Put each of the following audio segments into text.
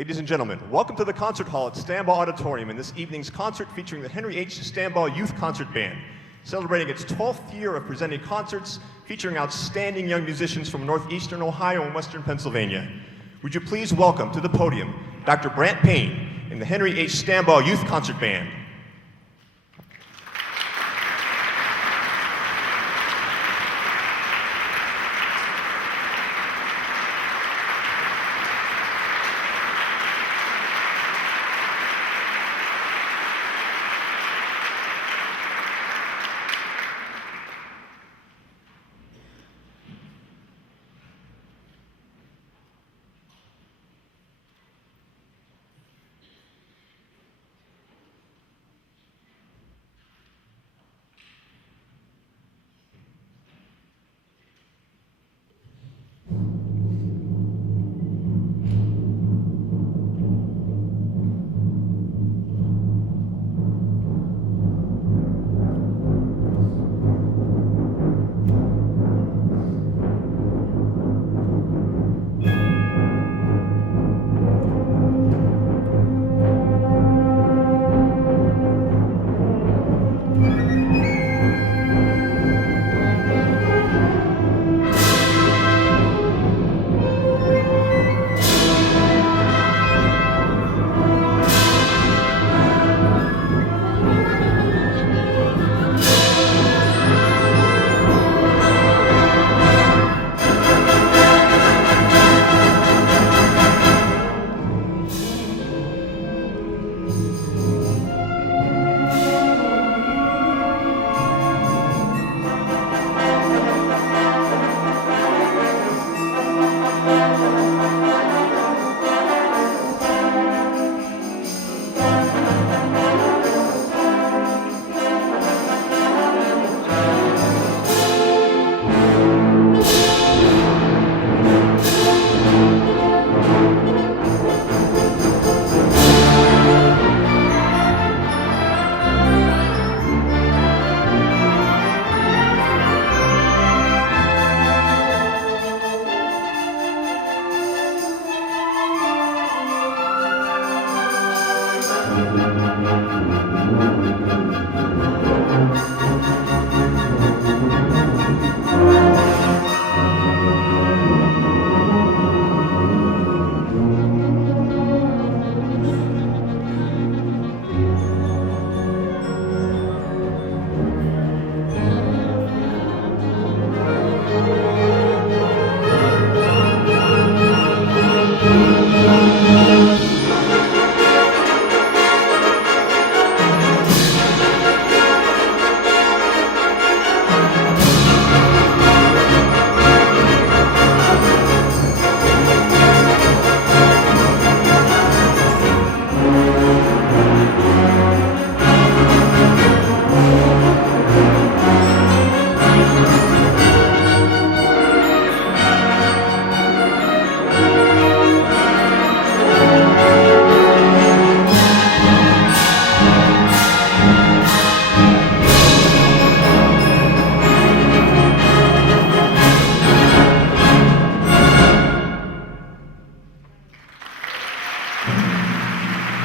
Ladies and gentlemen, welcome to the concert hall at Stambaugh Auditorium in this evening's concert featuring the Henry H. Stambaugh Youth Concert Band, celebrating its 12th year of presenting concerts featuring outstanding young musicians from northeastern Ohio and western Pennsylvania. Would you please welcome to the podium Dr. Brant Payne and the Henry H. Stambaugh Youth Concert Band.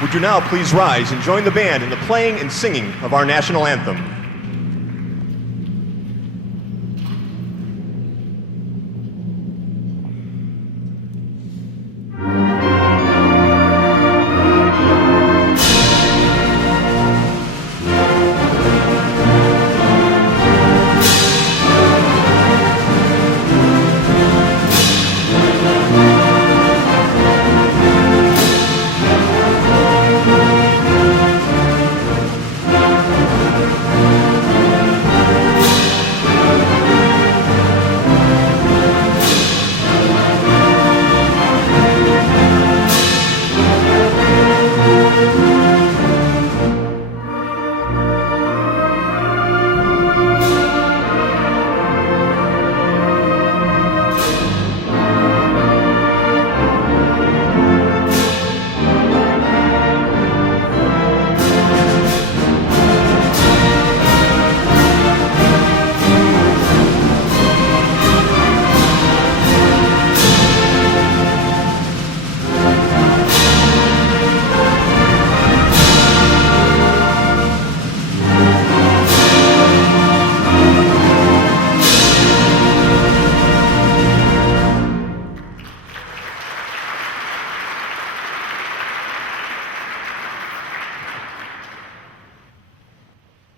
Would you now please rise and join the band in the playing and singing of our national anthem.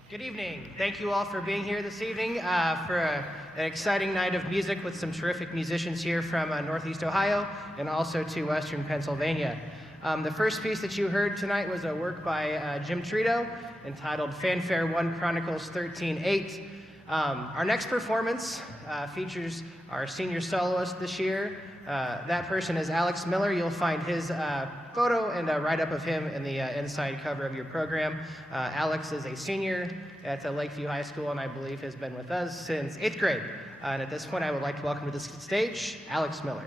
Good evening. Thank you all for being here this evening for an exciting night of music with some terrific musicians here from Northeast Ohio and also to Western Pennsylvania. The first piece that you heard tonight was a work by Jim Trito entitled Fanfare 1 Chronicles 13:8. Our next performance features our senior soloist this year. That person is Alex Miller. You'll find his photo and a write-up of him in the inside cover of your program. Alex is a senior at Lakeview High School and I believe has been with us since 8th grade. And at this point I would like to welcome to the stage Alex Miller.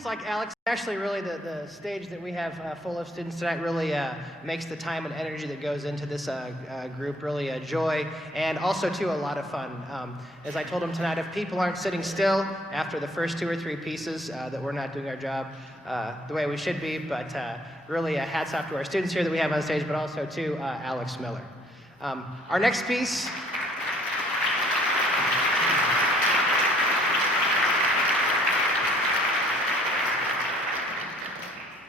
students like Alex, actually really the stage that we have full of students tonight really makes the time and energy that goes into this group really a joy and also too a lot of fun. As I told them tonight, if people aren't sitting still after the first 2 or 3 pieces, that we're not doing our job the way we should be, but really hats off to our students here that we have on stage, but also to Alex Miller. Our next piece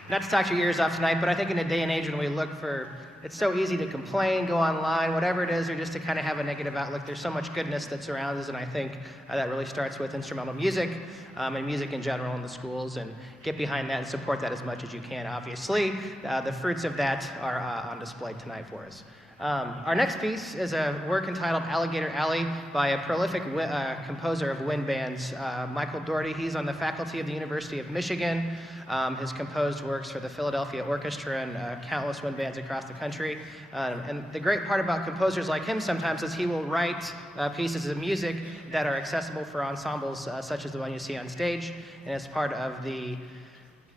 not to talk your ears off tonight, but I think in a day and age when we look for, it's so easy to complain, go online, whatever it is, or just to kind of have a negative outlook. There's so much goodness that surrounds us, and I think that really starts with instrumental music and music in general in the schools, and get behind that and support that as much as you can, obviously. The fruits of that are on display tonight for us. Our next piece is a work entitled Alligator Alley by a prolific composer of wind bands, Michael Doherty. He's on the faculty of the University of Michigan, has composed works for the Philadelphia Orchestra and countless wind bands across the country. And the great part about composers like him sometimes is he will write pieces of music that are accessible for ensembles such as the one you see on stage, and it's part of the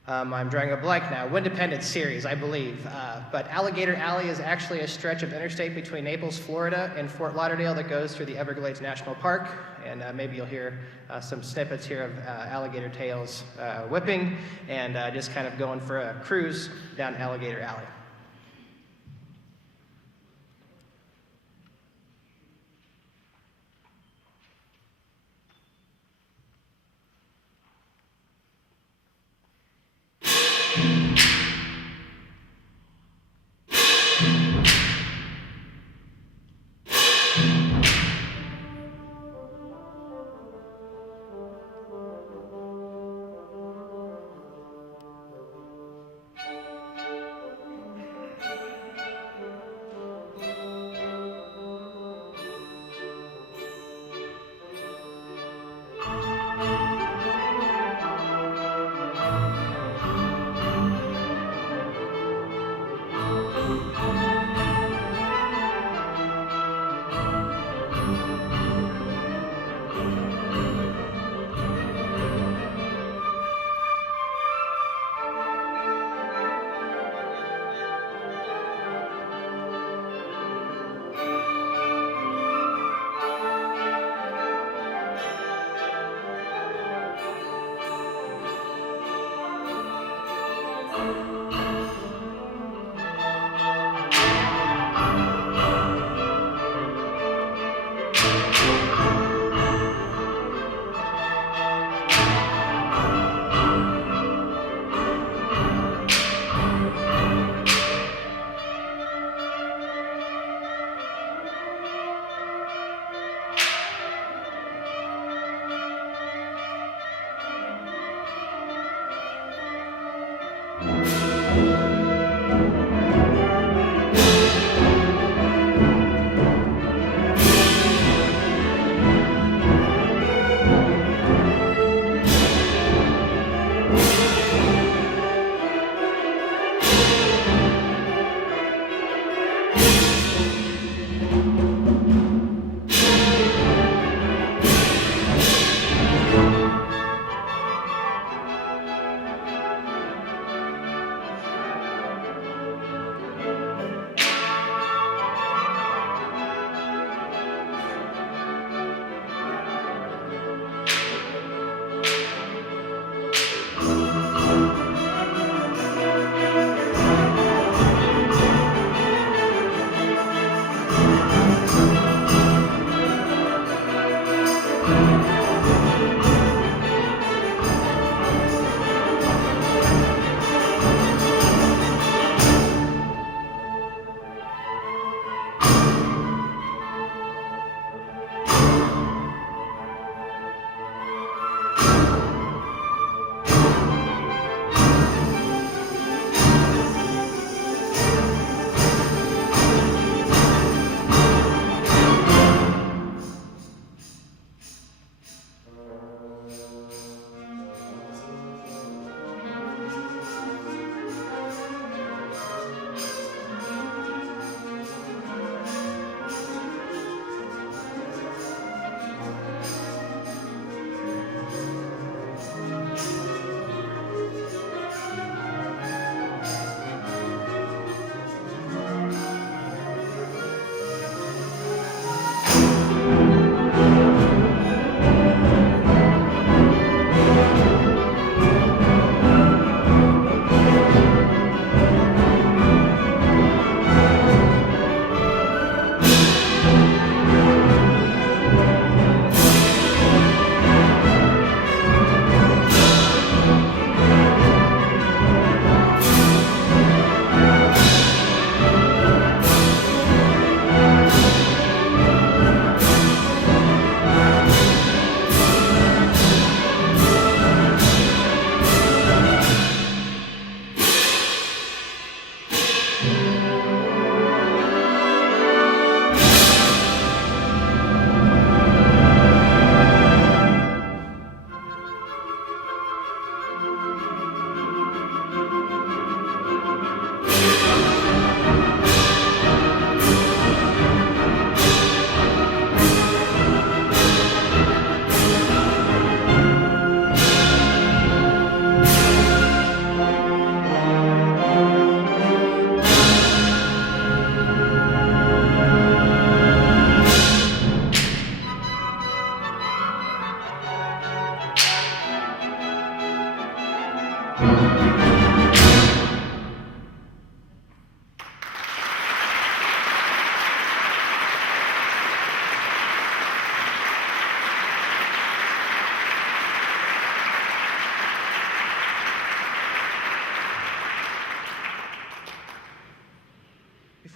I'm drawing a blank now, Windependent series, I believe. But Alligator Alley is actually a stretch of interstate between Naples, Florida, and Fort Lauderdale that goes through the Everglades National Park. And maybe you'll hear some snippets here of alligator tails whipping and just kind of going for a cruise down Alligator Alley.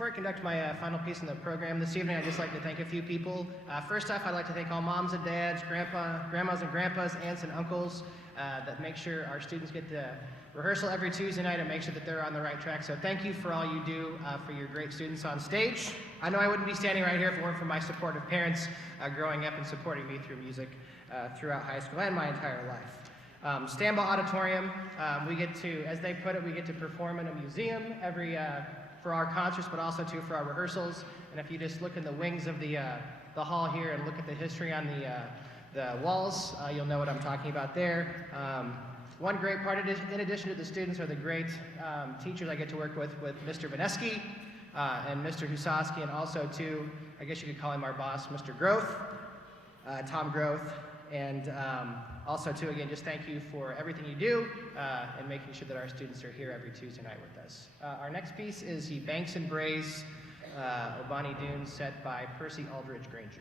I conduct my final piece in the program this evening, I'd just like to thank a few people. First off, I'd like to thank all moms and dads, grandmas and grandpas, aunts and uncles that make sure our students get to rehearsal every Tuesday night and make sure that they're on the right track. So thank you for all you do for your great students on stage. I know I wouldn't be standing right here if it weren't for my supportive parents growing up and supporting me through music throughout high school and my entire life. Stambaugh Auditorium, we get to, as they put it, we get to perform in a museum for our concerts, but also too for our rehearsals. And if you just look in the wings of the hall here and look at the history on the walls, you'll know what I'm talking about there. One great part, in addition to the students, are the great teachers I get to work with Mr. Vineski and Mr. Husowski, and also too, I guess you could call him our boss, Mr. Groth, Tom Groth. And also, too, again, just thank you for everything you do and making sure that our students are here every Tuesday night with us. Our next piece is the Banks and Braes Obani Dunes, set by Percy Aldridge Granger.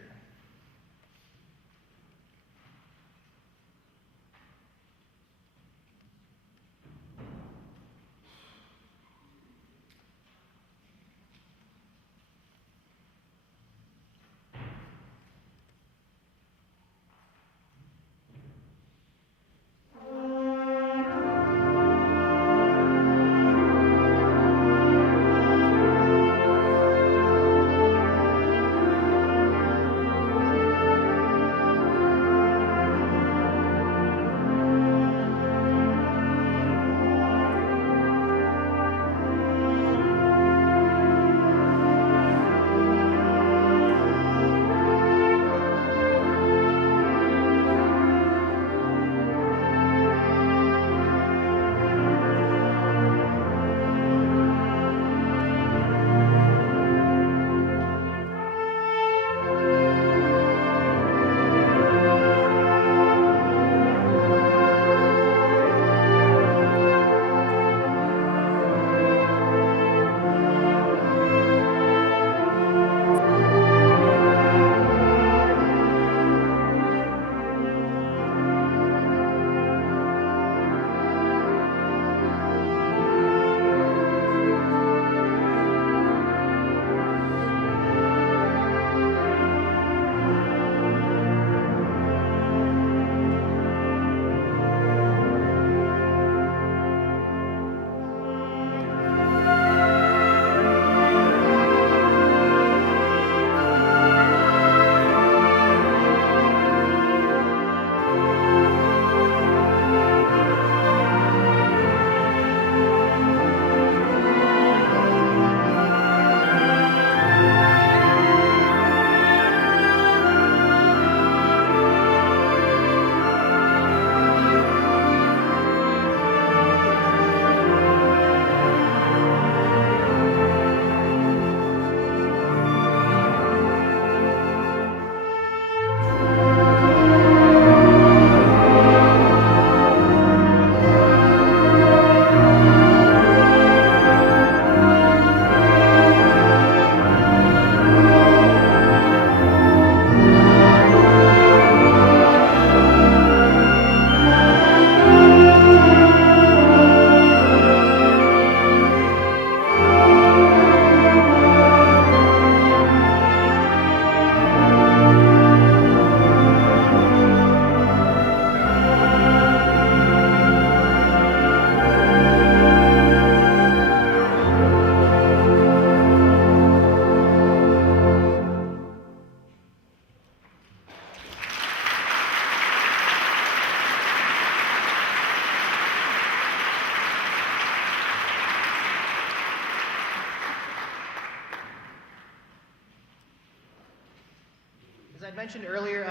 I mentioned earlier,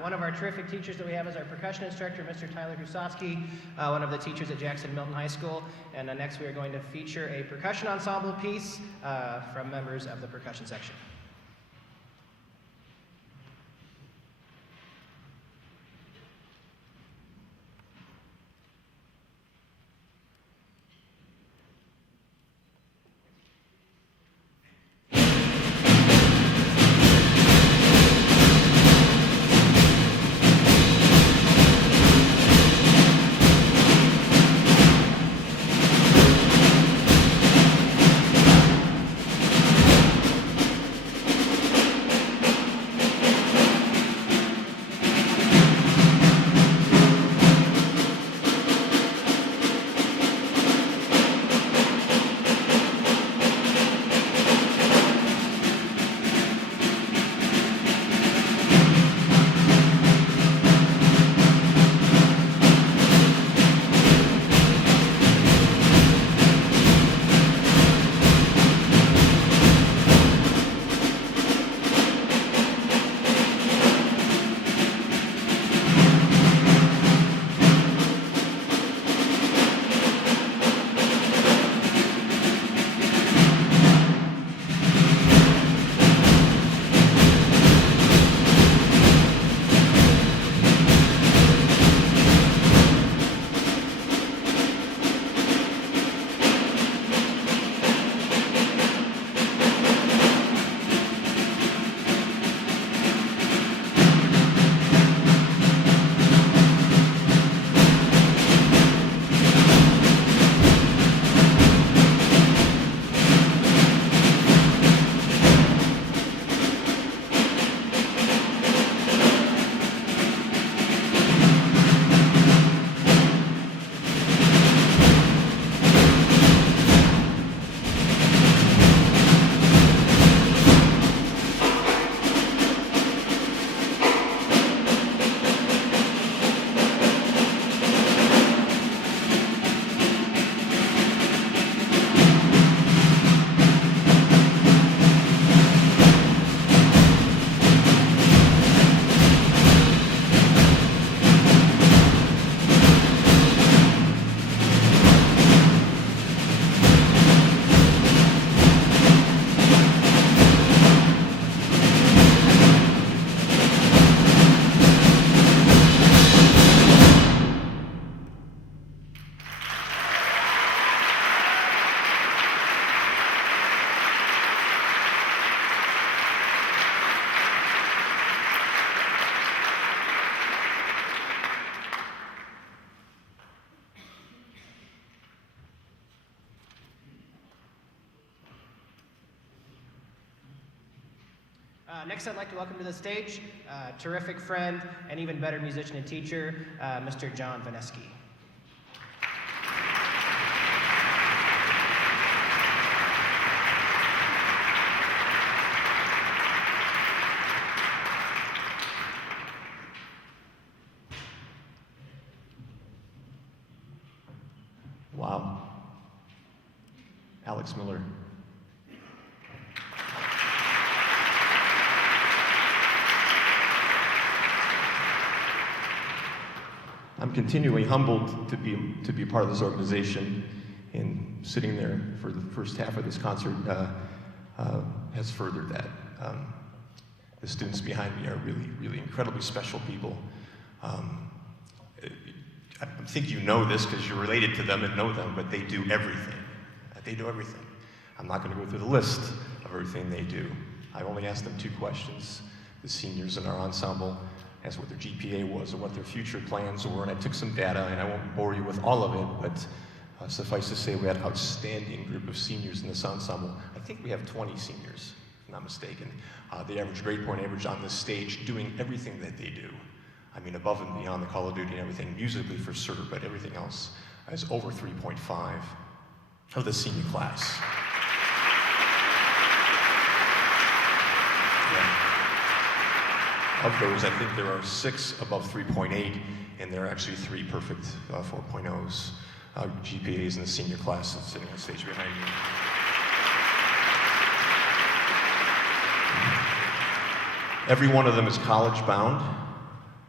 one of our terrific teachers that we have is our percussion instructor, Mr. Tyler Husowski, one of the teachers at Jackson Milton High School. And next we are going to feature a percussion ensemble piece from members of the percussion section. Next, I'd like to welcome to the stage terrific friend and even better musician and teacher, Mr. John Vaneski. Wow. Alex Miller. I'm continually humbled to be part of this organization, and sitting there for the first half of this concert has furthered that. The students behind me are really, really incredibly special people. I think you know this because you're related to them and know them, but they do everything. They do everything. I'm not going to go through the list of everything they do. I only asked them 2 questions. The seniors in our ensemble asked what their GPA was or what their future plans were, and I took some data, and I won't bore you with all of it, but suffice to say we had an outstanding group of seniors in this ensemble. I think we have 20 seniors, if I'm not mistaken. The average grade point average on this stage doing everything that they do. I mean, above and beyond the call of duty and everything, musically for sure, but everything else is over 3.5 of the senior class. Yeah. Of those, I think there are 6 above 3.8, and there are actually 3 perfect 4.0s, GPAs in the senior class that's sitting on stage behind me. Every one of them is college bound.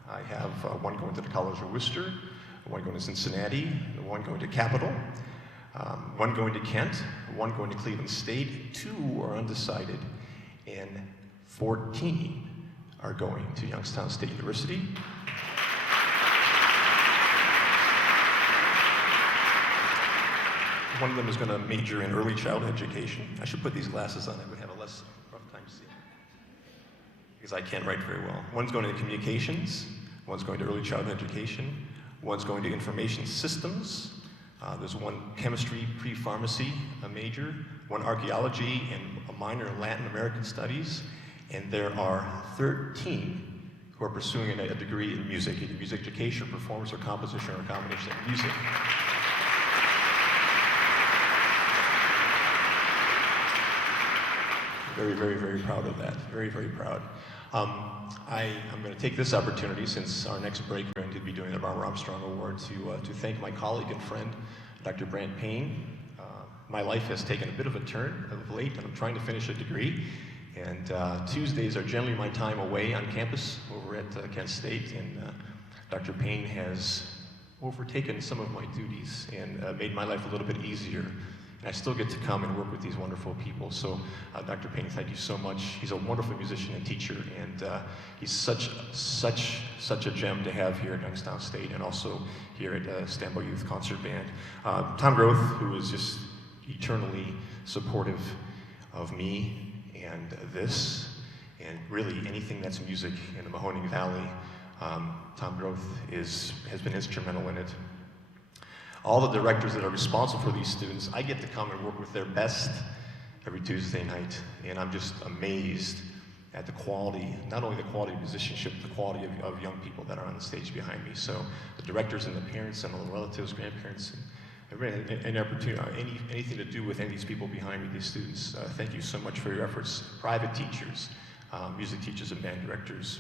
I have one going to the College of Worcester, one going to Cincinnati, one going to Capital, one going to Kent, one going to Cleveland State, 2 are undecided, and 14 are going to Youngstown State University. One of them is going to major in early childhood education. I should put these glasses on, I would have a less rough time seeing, because I can't write very well. One's going to communications, one's going to early childhood education, one's going to information systems, there's one chemistry pre-pharmacy, a major, one archaeology, and a minor in Latin American studies, and there are 13 who are pursuing a degree in music, either music education, performance, or composition, or a combination of music. Very, very, very proud of that. Very, very proud. I'm going to take this opportunity, since our next break we're going to be doing the Barbara Armstrong Award, to thank my colleague and friend, Dr. Brant Payne. My life has taken a bit of a turn of late, and I'm trying to finish a degree. And Tuesdays are generally my time away on campus over at Kent State, and Dr. Payne has overtaken some of my duties and made my life a little bit easier. And I still get to come and work with these wonderful people. So, Dr. Payne, thank you so much. He's a wonderful musician and teacher, and he's such a gem to have here at Youngstown State, and also here at Stambaugh Youth Concert Band. Tom Groth, who is just eternally supportive of me and this, and really anything that's music in the Mahoning Valley. Tom Groth has been instrumental in it. All the directors that are responsible for these students, I get to come and work with their best every Tuesday night, and I'm just amazed at the quality, not only the quality of musicianship, but the quality of young people that are on the stage behind me. So the directors and the parents and all the relatives, grandparents, and any opportunity, anything to do with any of these people behind me, these students, thank you so much for your efforts. Private teachers, music teachers and band directors.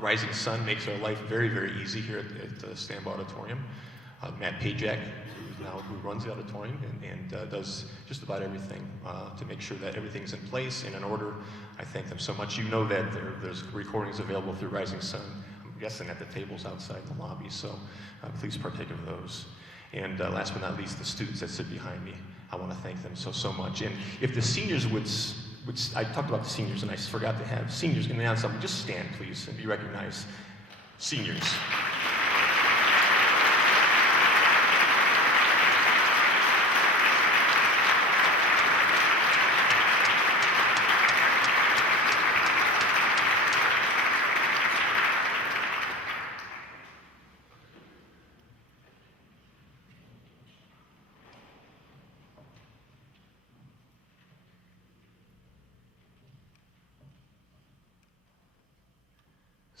Rising Sun makes our life very, very easy here at Stambaugh Auditorium. Matt Pajak, who runs the auditorium and does just about everything to make sure that everything's in place and in order. I thank them so much. You know that there's recordings available through Rising Sun, I'm guessing at the tables outside the lobby, so please partake of those. And last but not least, the students that sit behind me. I want to thank them so much. And if the seniors would, I talked about the seniors and I forgot to have seniors in the ensemble, just stand please and be recognized. Seniors.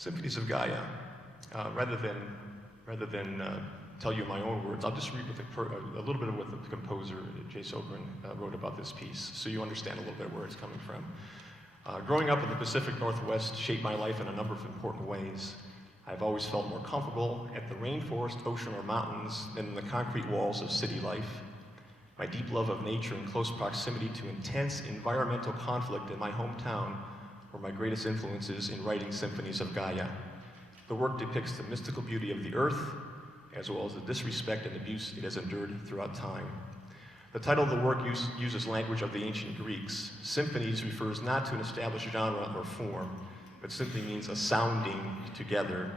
Symphonies of Gaia. Rather than tell you my own words, I'll just read a little bit of what the composer, Jay Sobrin, wrote about this piece, so you understand a little bit where it's coming from. Growing up in the Pacific Northwest shaped my life in a number of important ways. I've always felt more comfortable at the rainforest, ocean, or mountains than in the concrete walls of city life. My deep love of nature and close proximity to intense environmental conflict in my hometown were my greatest influences in writing Symphonies of Gaia. The work depicts the mystical beauty of the earth, as well as the disrespect and abuse it has endured throughout time. The title of the work uses language of the ancient Greeks. Symphonies refers not to an established genre or form, but simply means a sounding together.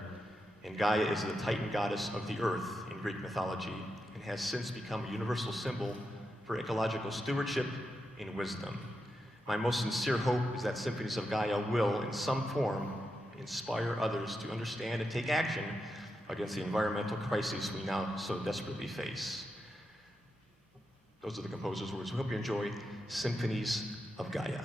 And Gaia is the Titan goddess of the earth in Greek mythology, and has since become a universal symbol for ecological stewardship and wisdom. My most sincere hope is that Symphonies of Gaia will, in some form, inspire others to understand and take action against the environmental crises we now so desperately face. Those are the composer's words. We hope you enjoy Symphonies of Gaia.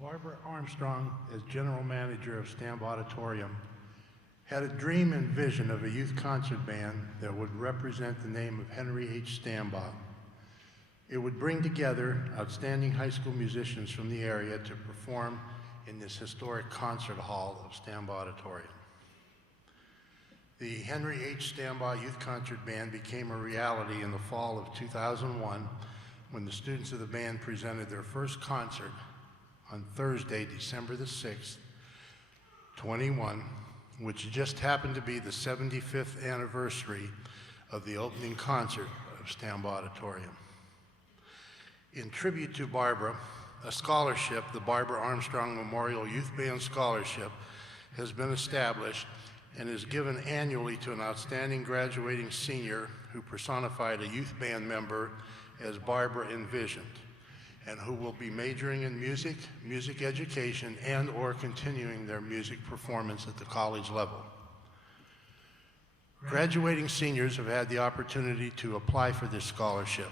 Barbara Armstrong, as general manager of Stambaugh Auditorium, had a dream and vision of a youth concert band that would represent the name of Henry H. Stambaugh. It would bring together outstanding high school musicians from the area to perform in this historic concert hall of Stambaugh Auditorium. The Henry H. Stambaugh Youth Concert Band became a reality in the fall of 2001 when the students of the band presented their first concert on Thursday, December the 6th, 21, which just happened to be the 75th anniversary of the opening concert of Stambaugh Auditorium. In tribute to Barbara, a scholarship, the Barbara Armstrong Memorial Youth Band Scholarship, has been established and is given annually to an outstanding graduating senior who personified a youth band member as Barbara envisioned, and who will be majoring in music, music education, and/or continuing their music performance at the college level. Graduating seniors have had the opportunity to apply for this scholarship.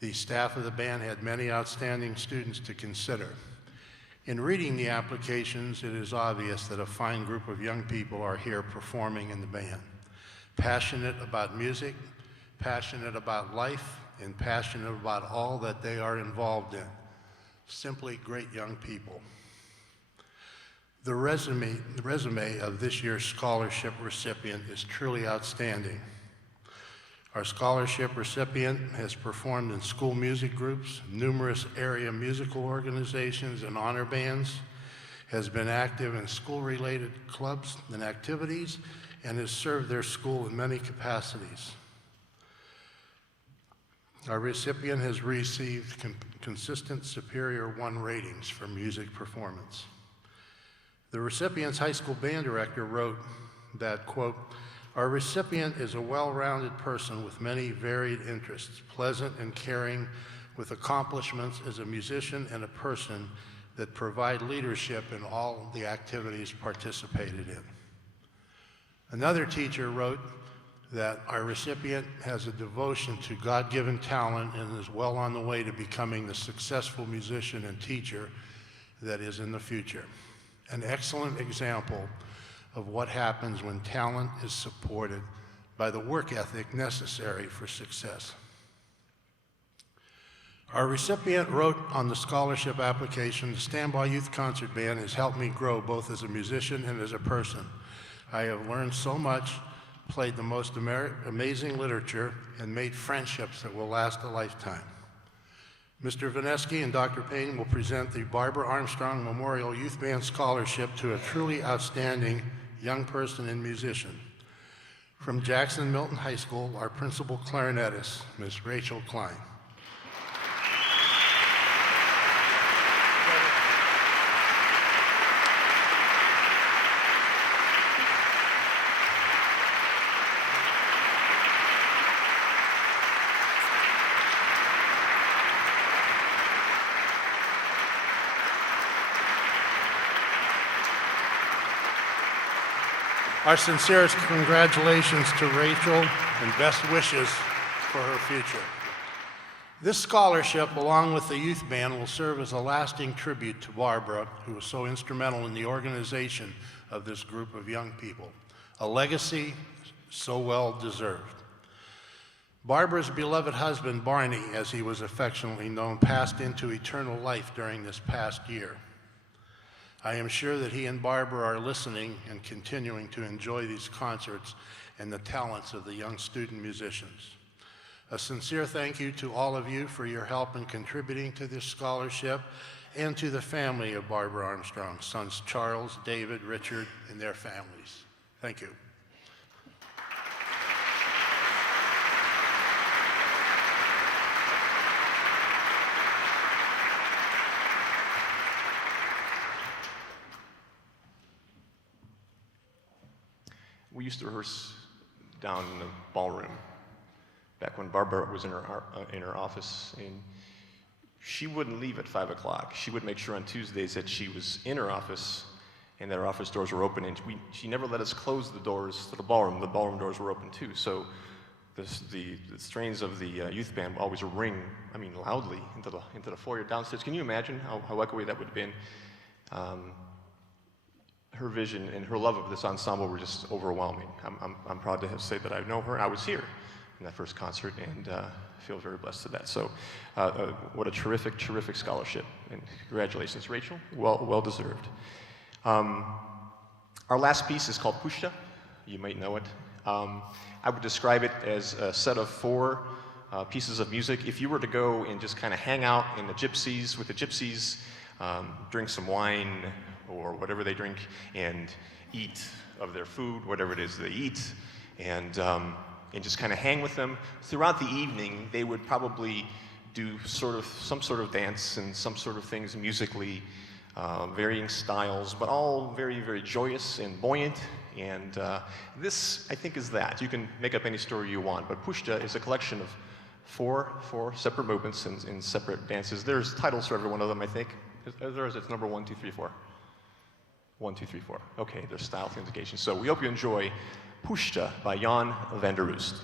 The staff of the band had many outstanding students to consider. In reading the applications, it is obvious that a fine group of young people are here performing in the band, passionate about music, passionate about life, and passionate about all that they are involved in. Simply great young people. The resume of this year's scholarship recipient is truly outstanding. Our scholarship recipient has performed in school music groups, numerous area musical organizations and honor bands, has been active in school-related clubs and activities, and has served their school in many capacities. Our recipient has received consistent Superior 1 ratings for music performance. The recipient's high school band director wrote that, quote, "Our recipient is a well-rounded person with many varied interests, pleasant and caring, with accomplishments as a musician and a person that provide leadership in all the activities participated in." Another teacher wrote that our recipient has a devotion to God-given talent and is well on the way to becoming the successful musician and teacher that is in the future. An excellent example of what happens when talent is supported by the work ethic necessary for success. Our recipient wrote on the scholarship application, "The Stambaugh Youth Concert Band has helped me grow both as a musician and as a person. I have learned so much, played the most amazing literature, and made friendships that will last a lifetime." Mr. Vineski and Dr. Payne will present the Barbara Armstrong Memorial Youth Band Scholarship to a truly outstanding young person and musician. From Jackson Milton High School, our principal clarinetist, Ms. Rachel Klein. Our sincerest congratulations to Rachel and best wishes for her future. This scholarship, along with the youth band, will serve as a lasting tribute to Barbara, who was so instrumental in the organization of this group of young people. A legacy so well deserved. Barbara's beloved husband, Barney, as he was affectionately known, passed into eternal life during this past year. I am sure that he and Barbara are listening and continuing to enjoy these concerts and the talents of the young student musicians. A sincere thank you to all of you for your help in contributing to this scholarship, and to the family of Barbara Armstrong, sons Charles, David, Richard, and their families. Thank you. We used to rehearse down in the ballroom back when Barbara was in her office, and she wouldn't leave at 5 o'clock. She would make sure on Tuesdays that she was in her office and that her office doors were open, and she never let us close the doors to the ballroom. The ballroom doors were open too. So the strains of the youth band always ring, I mean, loudly into the foyer downstairs. Can you imagine how echoey that would have been? Her vision and her love of this ensemble were just overwhelming. I'm proud to say that I know her. I was here in that first concert, and feel very blessed to that. So, what a terrific, terrific scholarship, and congratulations, Rachel. Well deserved. Our last piece is called Pushta. You might know it. I would describe it as a set of 4 pieces of music. If you were to go and just kind of hang out with the gypsies, drink some wine or whatever they drink, and eat of their food, whatever it is they eat, and just kind of hang with them. Throughout the evening, they would probably do some sort of dance and some sort of things musically, varying styles, but all very, very joyous and buoyant. And this, I think, is that. You can make up any story you want, but Pushta is a collection of four separate movements and separate dances. There's titles for every one of them, I think. It's number 1, 2, 3, 4. 1, 2, 3, 4. Okay, there's style indications. So we hope you enjoy Pushta by Jan van der Roost.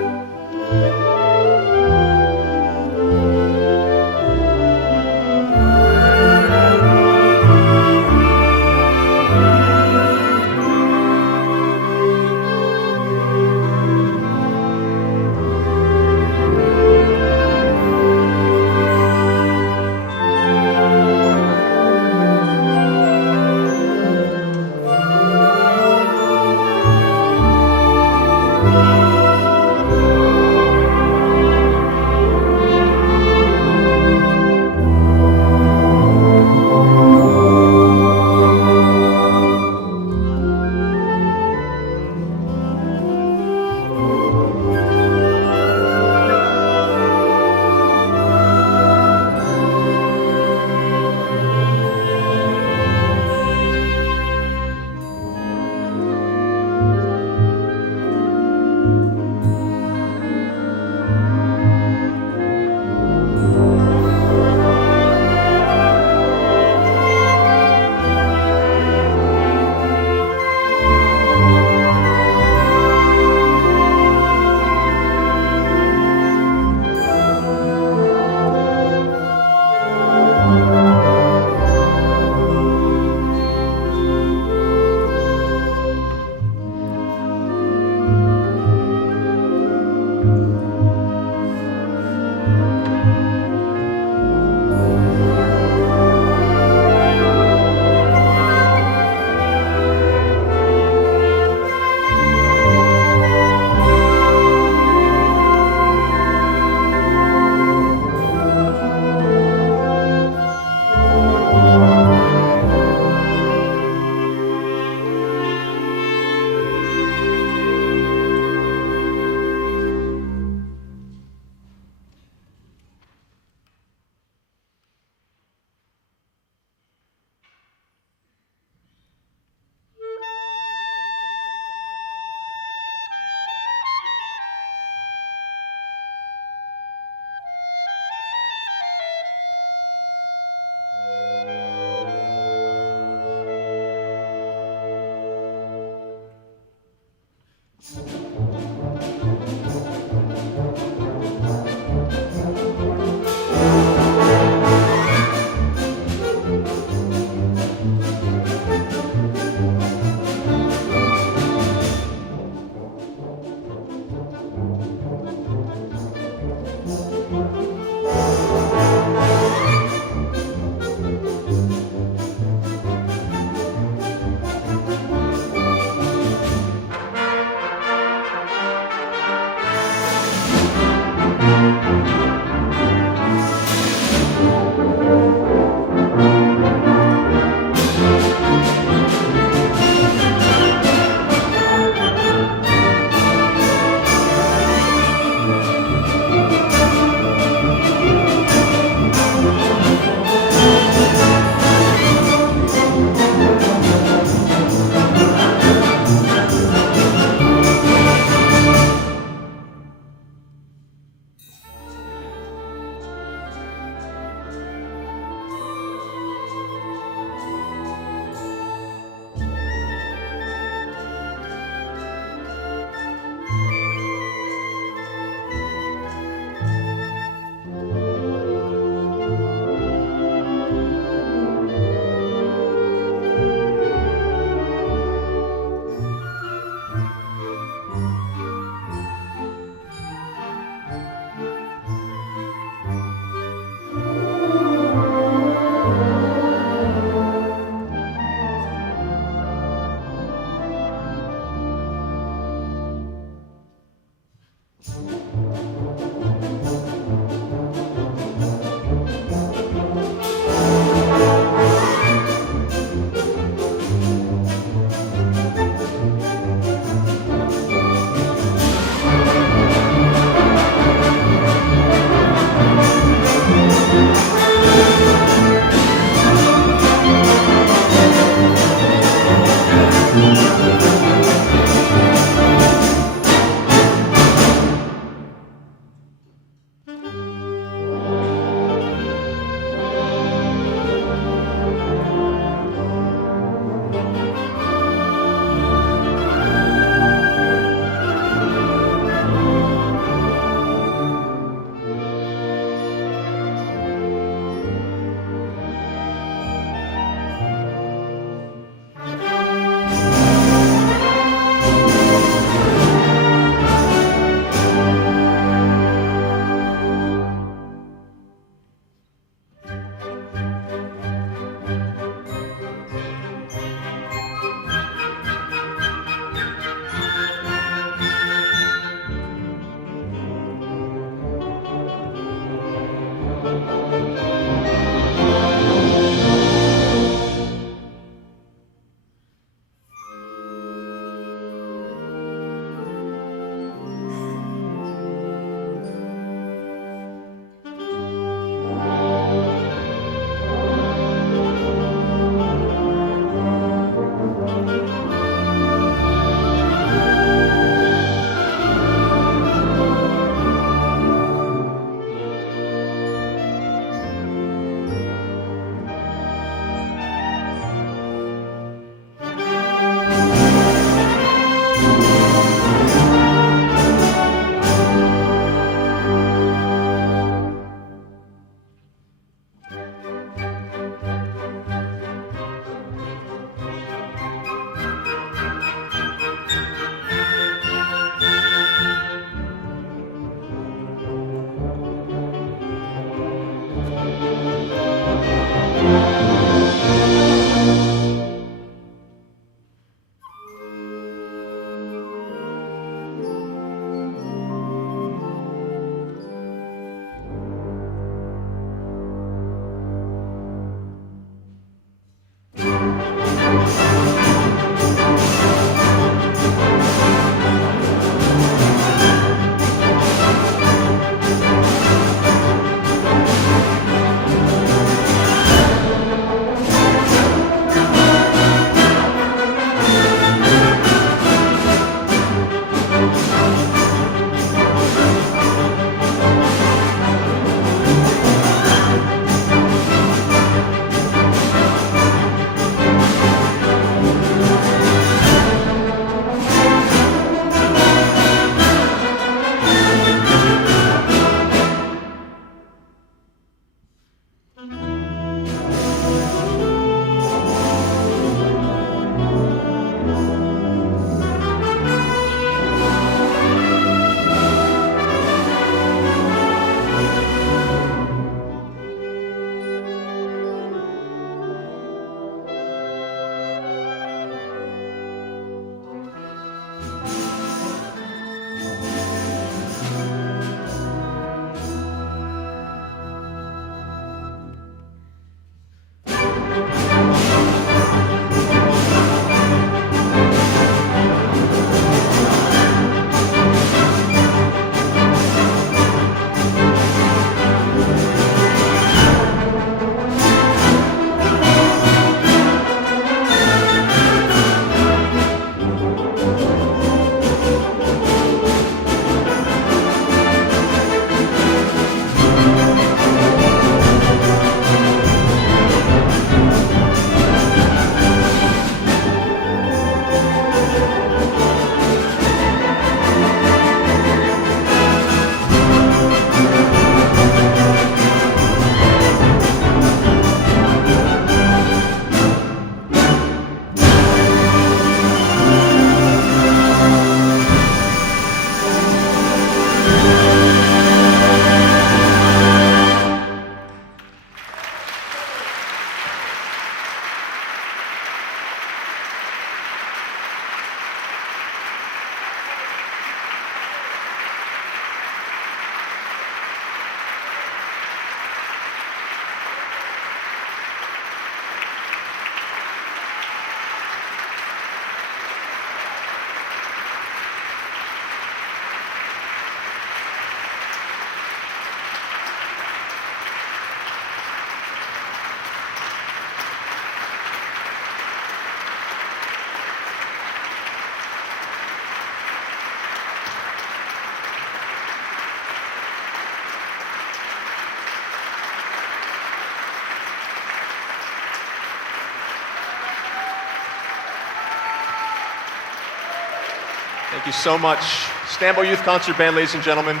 Thank you so much. Stambaugh Youth Concert Band, ladies and gentlemen.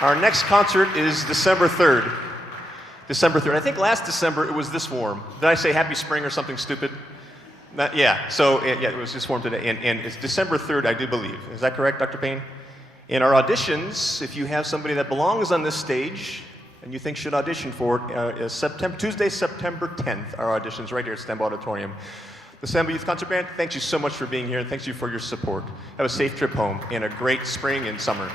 Our next concert is December 3rd. December 3rd. I think last December it was this warm. Did I say happy spring or something stupid? Yeah, so yeah, it was this warm today. And it's December 3rd, I do believe. Is that correct, Dr. Payne? In our auditions, if you have somebody that belongs on this stage and you think should audition for it, is Tuesday, September 10th, our auditions right here at Stambaugh Auditorium. The Stambaugh Youth Concert Band, thanks you so much for being here and thanks you for your support. Have a safe trip home and a great spring and summer.